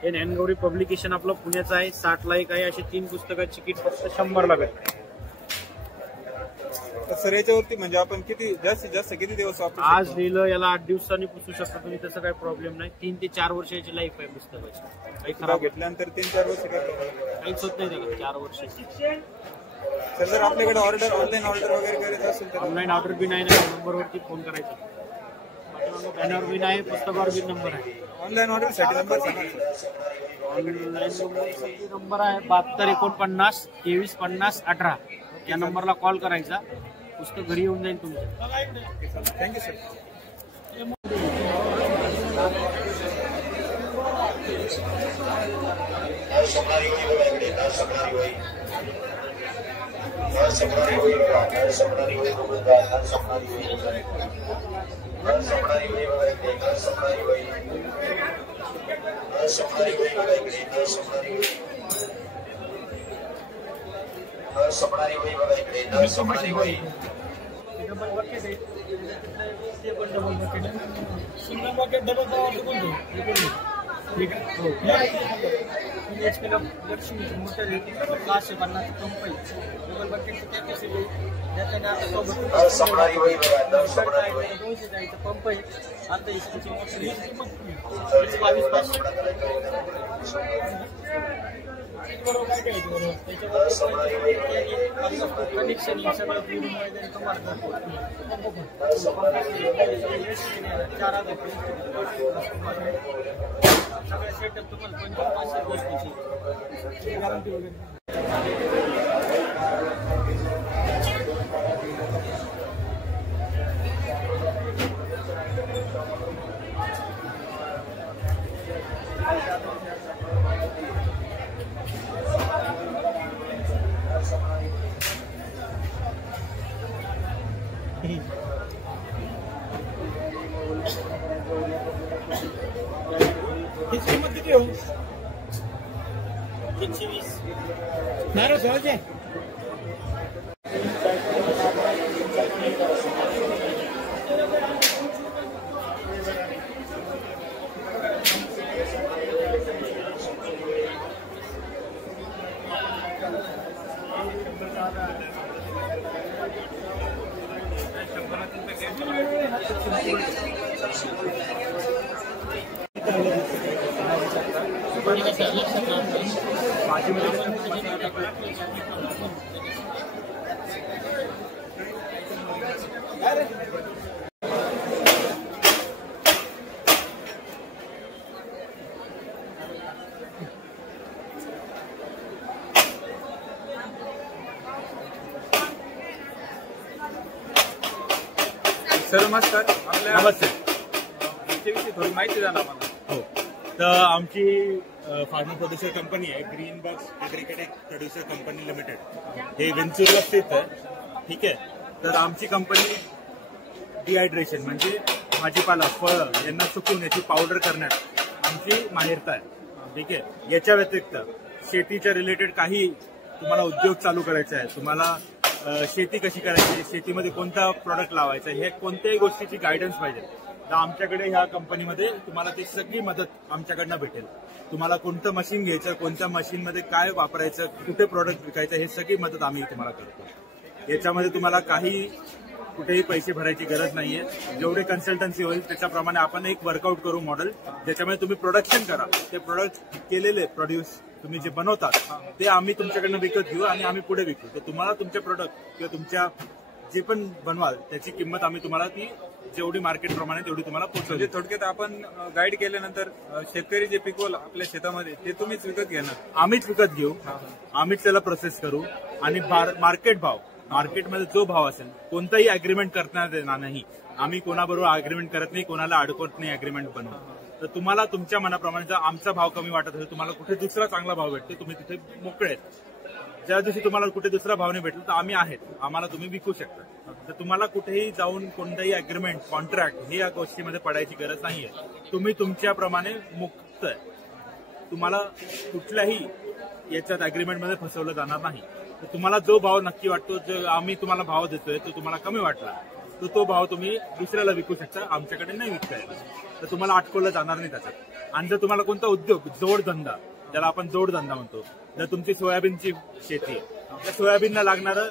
हे ज्ञानगौरी पब्लिकेशन आपलं पुण्याचं आहे. 60 ला एक आहे. अशी 3 पुस्तकाची किट फक्त 100 ला भेटते. सर याच्यावरती म्हणजे आपण किती जास्तीत जास्त किती दिवस वापरू? आज लिहिलं याला 8 दिवसांनी पुसू शकता तुम्ही. तसं काही प्रॉब्लेम नाही. 3 ते 4 वर्षाची लाईफ आहे पुस्तकाची. काही खराब घेतल्यानंतर 3-4 वर्ष काहीच होत नाही त्याला. 4 वर्षाची. सर जर आपल्याकडे ऑनलाईन ऑर्डर वगैरे करायचं असेल तर? ऑनलाईन ऑर्डर बी नाही. नंबरवरती फोन करायचा. बॅनर बी नाही. पुस्तकावर बी नंबर आहे. ऑनलाईन ऑर्डर साठी नंबर सांगा. ऑनलाईन नंबर आहे 7249 2350 18. या नंबरला कॉल करायचा. पुस्तक घरी येऊन जाईल तुमचं. Thank you sir. सपणारी वही बघा इकडे. सपणारी वही डबल बकेट आहे. ते पण डबल बकेट आहे. सिंगल बकेट डबल ठीक आहे. HP ला लक्ष्मी मोटर येते 550 पंप आहे. डबल बकेटची कॅपॅसिटी त्याच्या सपणारी वही बघा. सपणारी वही 200 जायचं पंप आहे. आता इसची मोटर ही किंमत 22,500 बरोबर काय करायचं बरोबर त्याच्यावर कनेक्शन हे सगळं पूर्ण वगैरे तुम्हाला सगळं सेटअप तुम्हाला 500 गोष्टीची गॅरंटी वगैरे. किसकी किंमत किती हो? 120 नारो सहज आहे. सर नमस्कार. नमस्ते. याच्याविषयी थोडी माहिती द्या ना मला. हो, तर आमची फार्मर प्रोड्युसर कंपनी आहे ग्रीन बक्स ॲग्रिकेटेक प्रोड्युसर कंपनी लिमिटेड. हे वेंचूरला स्थित आहे. ठीक आहे. तर आमची कंपनी डिहायड्रेशन म्हणजे भाजीपाला फळं यांना सुकून याची पावडर करण्यात आमची माहिरता आहे. ठीक आहे. याच्या व्यतिरिक्त शेतीच्या रिलेटेड काही तुम्हाला उद्योग चालू करायचा आहे, तुम्हाला शेती कशी करायची, शेतीमध्ये कोणता प्रोडक्ट लावायचा, हे कोणत्याही गोष्टीची गायडन्स पाहिजे तर आमच्याकडे ह्या कंपनीमध्ये तुम्हाला ती सगळी मदत आमच्याकडनं भेटेल. तुम्हाला कोणतं मशीन घ्यायचं, कोणत्या मशीनमध्ये काय वापरायचं, कुठे प्रोडक्ट विकायचं, हे सगळी मदत आम्ही तुम्हाला करतो. याच्यामध्ये तुम्हाला काही कुठेही पैसे भरायची गरज नाहीये. जेवढे कन्सल्टन्सी होईल त्याच्याप्रमाणे आपण एक वर्कआउट करू मॉडेल, ज्याच्यामध्ये तुम्ही प्रोडक्शन करा. ते प्रोडक्ट केलेले प्रोड्यूस तुम्ही जे बनवतात ते आम्ही तुमच्याकडनं विकत घेऊ आणि आम्ही पुढे विकू. तर तुम्हाला तुमचे प्रोडक्ट किंवा तुमच्या जे पण बनवाल त्याची किंमत आम्ही तुम्हाला ती जेवढी मार्केट प्रमाणे तेवढी तुम्हाला पोहोचवली. थोडक्यात आपण गाईड केल्यानंतर शेतकरी जे पिकवलं आपल्या शेतामध्ये ते तुम्हीच विकत घेणार? आम्हीच विकत घेऊ, आम्हीच त्याला प्रोसेस करू आणि मार्केट भाव, मार्केटमध्ये जो भाव असेल कोणताही अग्रीमेंट करण्यात येणार नाही. आम्ही कोणाबरोबर अग्रीमेंट करत नाही, कोणाला अडकवत नाही अग्रीमेंट बनवून. तर तुम्हाला तुमच्या मनाप्रमाणे जर आमचा भाव कमी वाटत असेल, तुम्हाला कुठे दुसरा चांगला भाव भेटतो, तुम्ही तिथे मोकळे आहेत. ज्या दिवशी तुम्हाला कुठे दुसरा भाव नाही भेटला तर आम्ही आहेत, आम्हाला तुम्ही विकू शकता. तर तुम्हाला कुठेही जाऊन कोणताही अग्रीमेंट कॉन्ट्रॅक्ट हे या गोष्टीमध्ये पडायची गरज नाहीये. तुम्ही तुमच्याप्रमाणे मुक्त आहे. तुम्हाला कुठल्याही याच्यात अग्रीमेंटमध्ये फसवलं जाणार नाही. तर तुम्हाला जो भाव नक्की वाटतो, जो आम्ही तुम्हाला भाव देतोय तो तुम्हाला कमी वाटला तर तो भाव तुम्ही दुसऱ्याला विकू शकता, आमच्याकडे नाही विकता येईल. तर तुम्हाला अटकवलं जाणार नाही त्याच्यात. आणि जर तुम्हाला कोणता उद्योग, जोडधंदा, ज्याला आपण जोडधंदा म्हणतो, जर तुमची सोयाबीनची शेती आहे, त्या सोयाबीनला लागणारं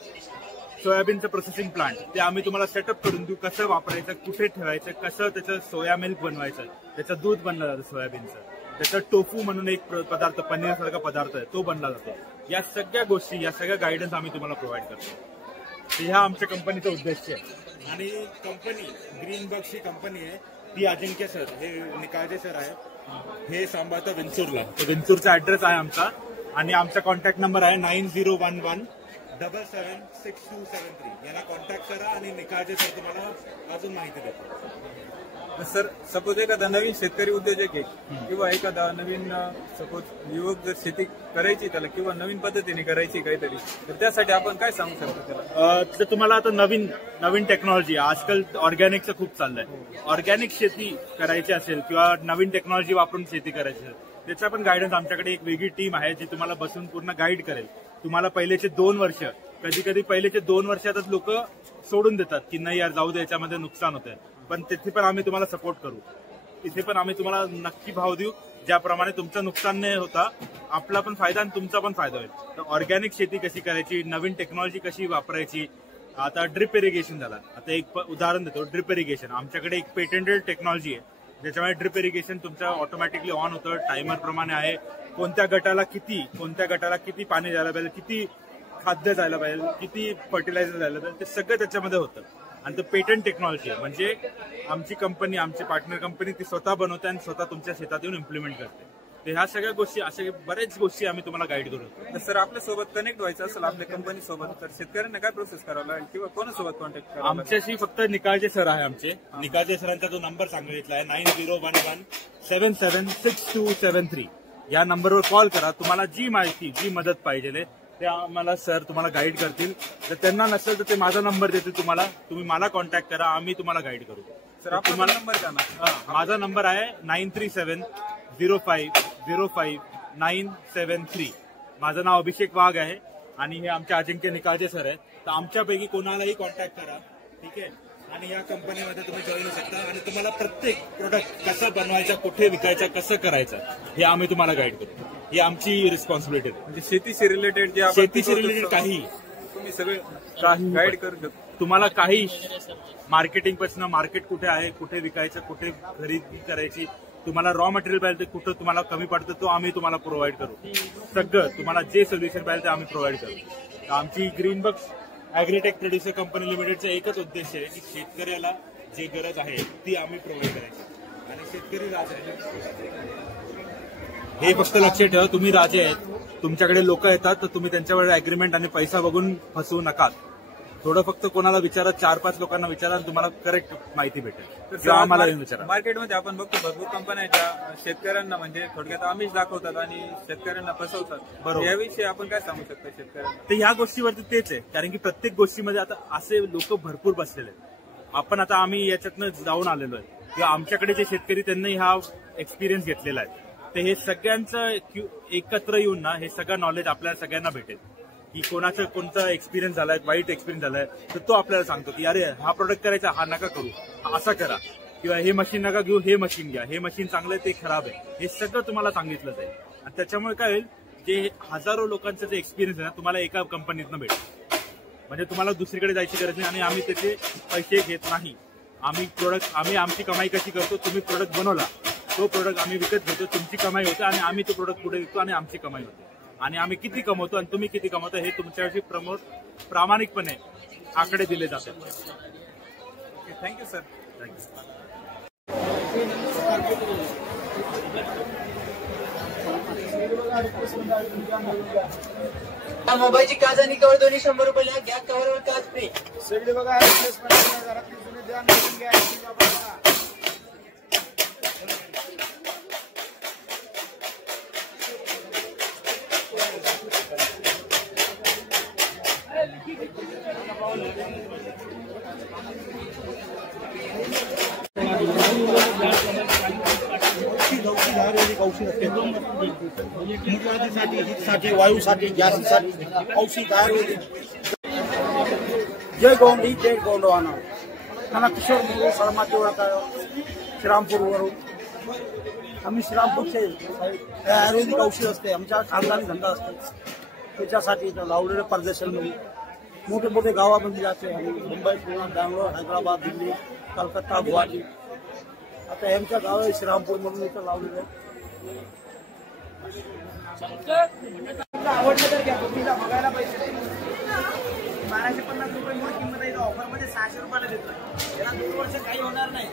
सोयाबीनचं प्रोसेसिंग प्लांट ते आम्ही तुम्हाला सेटअप करून देऊ. कसं वापरायचं, कुठे ठेवायचं, कसं त्याचं सोया मिल्क बनवायचं, त्याचं दूध बनलं जातं सोयाबीनचं, त्याचं टोफू म्हणून एक पदार्थ, पनीरसारखा पदार्थ आहे तो बनला जातो. या सगळ्या गोष्टी, या सगळ्या गायडन्स आम्ही तुम्हाला प्रोव्हाइड करतो. ह्या आमच्या कंपनीचा उद्देश आहे. आणि कंपनी ग्रीन बक्स ही कंपनी आहे, ती अजिंक्य सर, हे निकाळजे सर आहे, हे सांभाळतं वेंचूरला. वेंचूरचा ऍड्रेस आहे आमचा आणि आमचा कॉन्टॅक्ट नंबर आहे 9011776273. यांना कॉन्टॅक्ट करा आणि निकाळजे सर तुम्हाला अजून माहिती देतो. सर सपोज एखादा नवीन शेतकरी उद्योजक आहे किंवा एखादा नवीन सपोज युवक जर शेती करायची त्याला किंवा नवीन पद्धतीने करायची काहीतरी, तर त्यासाठी आपण काय सांगू शकतो त्याला? तर तुम्हाला आता नवीन टेक्नॉलॉजी आजकाल ऑर्गॅनिकचं खूप चाललंय. ऑर्गॅनिक शेती करायची असेल किंवा नवीन टेक्नॉलॉजी वापरून शेती करायची असेल त्याचा पण गायडन्स आमच्याकडे एक वेगळी टीम आहे जी तुम्हाला बसून पूर्ण गाईड करेल. तुम्हाला पहिलेचे 2 वर्ष, कधी पहिलेचे 2 वर्षातच लोक सोडून देतात की नाही यार जाऊ दे, याच्यामध्ये नुकसान होतंय, पण तिथे पण आम्ही तुम्हाला सपोर्ट करू. तिथे पण आम्ही तुम्हाला नक्की भाव देऊ ज्याप्रमाणे तुमचं नुकसान नाही होता, आपला पण फायदा आणि तुमचा पण फायदा होईल. तर ऑर्गॅनिक शेती कशी करायची, नवीन टेक्नॉलॉजी कशी वापरायची. आता ड्रिप इरिगेशन झाला, आता एक उदाहरण देतो. ड्रिप इरिगेशन आमच्याकडे एक पेटेंटेड टेक्नॉलॉजी आहे ज्याच्यामुळे ड्रिप इरिगेशन तुमचं ऑटोमॅटिकली ऑन होतं, टायमर प्रमाणे आहे. कोणत्या गटाला किती पाणी द्यायला पाहिजे, किती खाद्य जायला पाहिजे, किती फर्टिलायझर जायला पाहिजे, ते सगळं त्याच्यामध्ये होतं. आणि ते पेटंट टेक्नॉलॉजी आहे, म्हणजे आमची कंपनी, आमची पार्टनर कंपनी ती स्वतः बनवते आणि स्वतः तुमच्या शेतात येऊन इम्प्लिमेंट करते. तर ह्या सगळ्या गोष्टी, अशा बऱ्याच गोष्टी आम्ही तुम्हाला गाईड करू. तर सर आपल्यासोबत कनेक्ट व्हायचं असेल आपल्या कंपनी सोबत तर शेतकऱ्यांना काय प्रोसेस करावं लागेल किंवा कोणासोबत कॉन्टॅक्ट करावं? आमच्याशी फक्त निकाळजे सर आहे आमचे. निकाळजे सरांचा जो नंबर सांगितला आहे 9011776273 या नंबरवर कॉल करा. तुम्हाला जी माहिती, जी मदत पाहिजे ते आम्हाला सर तुम्हाला गाईड करतील. जर त्यांना नसेल तर ते माझा नंबर देतील तुम्हाला, तुम्ही मला कॉन्टॅक्ट करा, आम्ही तुम्हाला गाईड करू. सर तुम्हाला नंबर द्या ना. माझा नंबर आहे 9370505973. माझं नाव अभिषेक वाघ आहे आणि हे आमचे अजिंक्य निकाळजे सर आहेत. तर आमच्यापैकी कोणालाही कॉन्टॅक्ट करा, ठीक आहे. आणि या कंपनीमध्ये तुम्ही जॉईन होऊ शकता आणि तुम्हाला प्रत्येक प्रोडक्ट कसं बनवायचं, कुठे विकायचं, कसं करायचं हे आम्ही तुम्हाला गाईड करू. ही आमची रिस्पॉन्सिबिलिटी आहे. म्हणजे शेतीशी रिलेटेड जे शेतीशी रिलेटेड काही तुम्ही सगळे गाईड करू शकतो. तुम्हाला काही मार्केटिंग पासून, मार्केट कुठे आहे, कुठे विकायचं, कुठे खरेदी करायची, तुम्हाला रॉ मटेरियल पाहिजे कुठं तुम्हाला कमी पडतं तो आम्ही तुम्हाला प्रोव्हाइड करू. सगळं तुम्हाला जे सोल्युशन पाहिजे ते आम्ही प्रोव्हाइड करू. आमची ग्रीन बक्स ॲग्रीटेक प्रोड्युसर कंपनी लिमिटेडचा एकच उद्देश आहे की शेतकऱ्याला जी गरज आहे ती आम्ही प्रोव्हाइड करायची आणि शेतकरी राजा आहे हे फक्त लक्षात ठेवा. तुम्ही राजे आहेत, तुमच्याकडे लोक येतात तर तुम्ही त्यांच्यावर अग्रीमेंट आणि पैसा बघून फसवू नका. थोडं फक्त कोणाला विचारा, 4-5 लोकांना विचारा आणि तुम्हाला करेक्ट माहिती भेटेल. तर आम्हाला विचारा. मार्केटमध्ये आपण बघतो भरपूर कंपन्या शेतकऱ्यांना म्हणजे थोडक्यात आमिष दाखवतात आणि शेतकऱ्यांना फसवतात. बरोबर. याविषयी आपण काय सांगू शकतो शेतकऱ्यांना? तर ह्या गोष्टीवरती तेच आहे, कारण की प्रत्येक गोष्टीमध्ये आता असे लोक भरपूर बसलेले आहेत. आपण आता आम्ही याच्यातनं जाऊन आलेलो आहे किंवा आमच्याकडे जे शेतकरी त्यांनी हा एक्सपिरियन्स घेतलेला आहे, तर हे सगळ्यांचं एकत्र येऊन ना हे सगळं नॉलेज आपल्याला सगळ्यांना भेटेल की कोणाचा कोणता एक्सपिरियन्स झालाय, वाईट एक्सपिरियन्स झालाय, तर तो आपल्याला सांगतो की अरे हा प्रोडक्ट करायचा, हा नका करू, असा करा, किंवा हे मशीन नका घेऊ, हे मशीन घ्या, हे मशीन चांगलं आहे, ते खराब आहे, हे सगळं तुम्हाला सांगितलं जाईल. आणि त्याच्यामुळे काय होईल, जे हजारो लोकांचं जे एक्सपिरियन्स आहे ना तुम्हाला एका कंपनीतनं भेटेल. म्हणजे तुम्हाला दुसरीकडे जायची गरज नाही आणि आम्ही त्याचे पैसे घेत नाही. आम्ही आमची कमाई कशी करतो, तुम्ही प्रोडक्ट बनवला, तो प्रोडक्ट आम्ही विकत घेतो, तुमची कमाई होते आणि आम्ही तो प्रोडक्ट पुढे विकतो आणि आमची कमाई होते. आणि आम्ही किती कमवतो आणि तुम्ही किती कमवतो हे तुमच्याशी प्रामाणिकपणे आकडे दिले जातात. Thank you sir. मोबाईलची काच आणि कवर दोन्ही 100 रुपयाला घ्या. कव्हरवर काच फ्री. सगळे बघा घरातली जुनी द्या, नवीन घ्या. साठी वायूसाठी गॅससाठी औषध आयुर्वेदिक. जय गौंडी जय गौंडवाना. मला किशोर मुळे सळमाची ओळख आहे श्रीरामपूरवरून. आम्ही श्रीरामपूरचे आयुर्वेदिक औषध असते, आमच्या खानदानी धंदा असते, त्याच्यासाठी इथं लावलेलं प्रदर्शन मोठे मोठे गावामध्ये जाते. मुंबई, पुणे, बँगलोर, हैदराबाद, दिल्ली, कलकत्ता, गुवाहाटी. आता आमच्या गाव आहे श्रीरामपूर म्हणून इथं लावलेलं आहे. आवडलं तर घ्या. तुम्हीला बघायला पैसे 1250 रुपये मूळ किंमत आहे. ऑफर मध्ये 600 रुपयाला देतो. याला 2 वर्ष काही होणार नाही.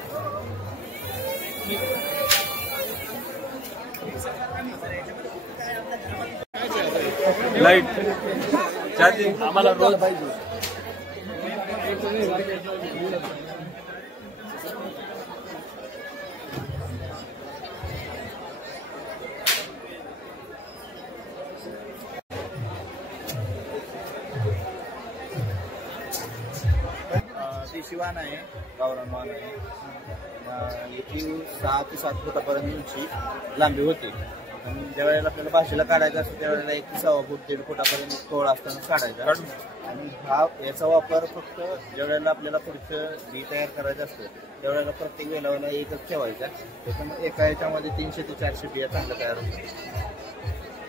लाईट चार्जिंग आम्हाला रोज पाहिजे. शिवान आहे, गावरान वाहन आहे. याची 6 ते 7 फुटापर्यंत उंची लांबी होती. आणि ज्या वेळेला आपल्याला भाषेला काढायचं असतं त्यावेळेला 1 ते 6 फूट 1.5 फुटापर्यंत तोळ असताना काढायचा. आणि याचा वापर फक्त ज्या वेळेला आपल्याला पुढचं बी तयार करायचं असतं त्यावेळेला प्रत्येक वेळेला एकच ठेवायचा. त्याच्यामुळे एका याच्यामध्ये 300 ते 400 बिया चांगल्या तयार होतात.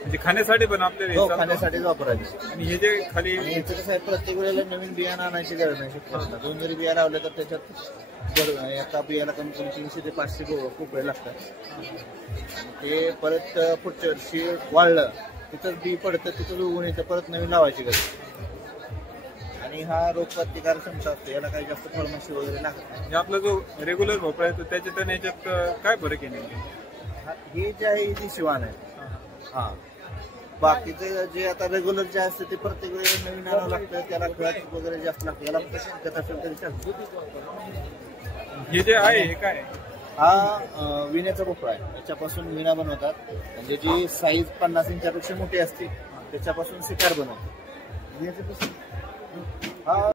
म्हणजे खाण्यासाठी पण आपल्याला खाण्यासाठीच वापरायचं. आणि हे जे खाली याचं कसं आहे, प्रत्येक वेळेला नवीन बियाणं आणायची गरज नाही. शेतकऱ्यांना 2 जरी बिया लावल्या तर त्याच्यात एका बियाला कमी कमी 300 ते 500 कुपळे लागतात. ते परत पुढच्या वर्षी वाढलं तिथंच बी पडतं, तिथंच उगवून येतं, परत नवीन लावायची गरज. आणि हा रोग प्रतिकार क्षमता असतो, याला काही जास्त फळमाशी वगैरे लागत नाही. आपला जो रेग्युलर भोपळा आहे त्याच्यात आणि याच्यात काय फरक आहे नेमकी? हे जे आहे ती शिवान आहे. हा, बाकीचे जे आता रेग्युलर जे असते ते प्रत्येक वेळेला नवीन आणावं लागतं, त्याला खत वगैरे जास्त लागतं. याला शेणखत असेल तरी चालतं. हे जे आहे हे काय? हा विण्याचा भोपळा आहे. याच्यापासून विणा बनवतात. म्हणजे जी साईज 50 इंचापेक्षा मोठी असते त्याच्यापासून शिकार बनवतात. याच्यापासून हा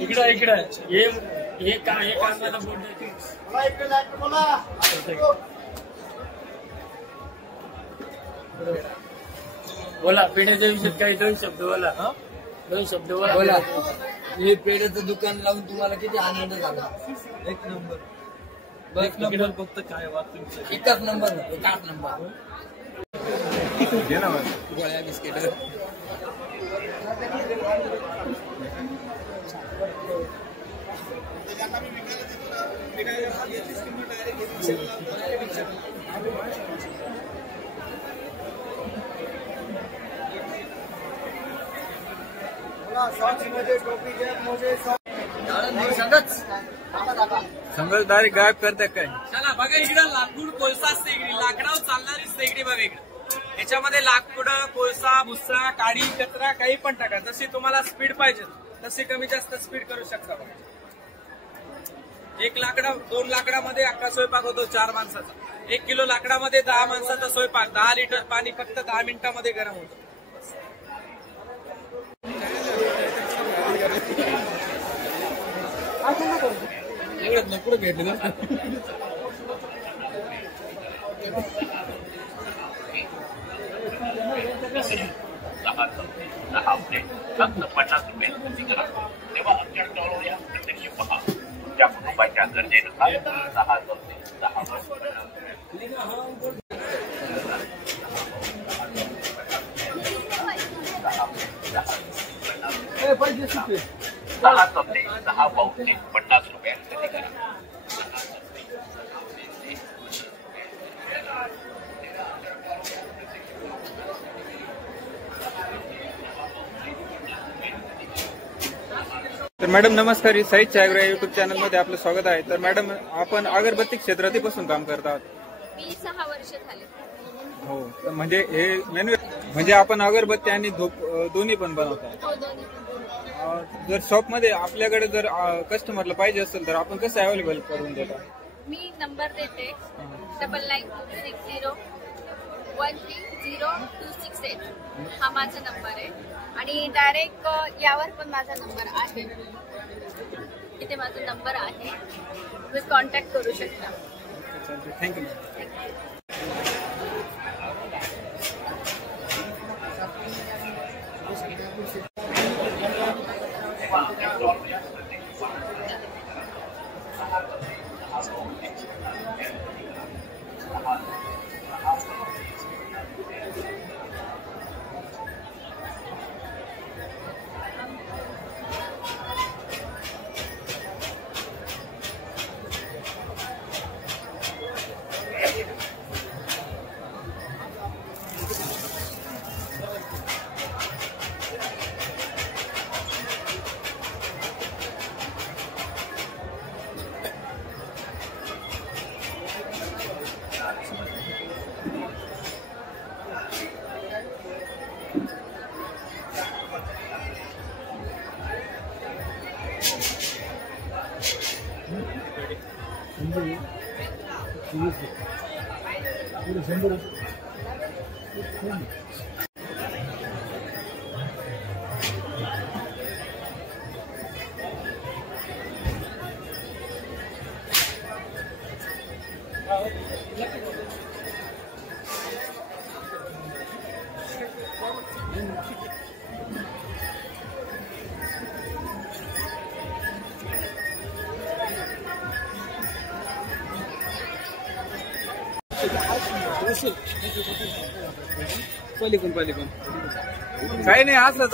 इकडं हे काय बोला पिण्याच्या विषयात काही 2 शब्द बोला. दोन शब्द बोला. हे पेढ्याचं दुकान लावून तुम्हाला किती आनंद झाला? एक नंबर. एक नंबर फक्त काय वाद तुमचं. एकच नंबर. घे ना गोळ्या बिस्किट. संघच डायरेक्ट गायब करतात काय? चला बघा इकडं लाकूड कोळसा शेगडी, लाकडावर चालणारी शेगडी बघा इकडं. याच्यामध्ये लाकूड, कोळसा, भुसरा, काडी, कचरा काही पण टाका. जशी तुम्हाला स्पीड पाहिजे तशी कमी जास्त स्पीड करू शकता. बघा 2 लाकडामध्ये अख्खा स्वयंपाक होतो 4 माणसाचा. 1 किलो लाकडामध्ये 10 माणसाचा स्वयंपाक. 10 लिटर पाणी फक्त 10 मिनिटांमध्ये गरम होतं. नको भेटले ना. फक्त 50 रुपये तेव्हा आमच्या स्टॉलवर या प्रत्यक्ष पहा. ज्या कुटुंबाच्या गरजेनुसार 10 पाऊचे 50 रुपये खरेदी करा. तर मॅडम नमस्कार. साईज ॲग्रो या युट्यूब चॅनल मध्ये आपलं स्वागत आहे. तर मॅडम आपण अगरबत्ती क्षेत्रातीपासून काम करतात. मी 6 वर्ष झाले. हो, तर म्हणजे हे म्हणजे आपण अगरबत्ती आणि धूप दोन्ही पण बनवतात. हो, दोन्ही पण. जर शॉप मध्ये आपल्याकडे जर कस्टमरला पाहिजे असेल तर आपण कसं अवेलेबल करून देतो? मी नंबर देते 9960 130 268. हा माझा नंबर आहे आणि डायरेक्ट यावर पण माझा नंबर आहे. इथे माझा नंबर आहे, तुम्ही कॉन्टॅक्ट करू शकता. थँक्यू. पलीकडून काही नाही असलं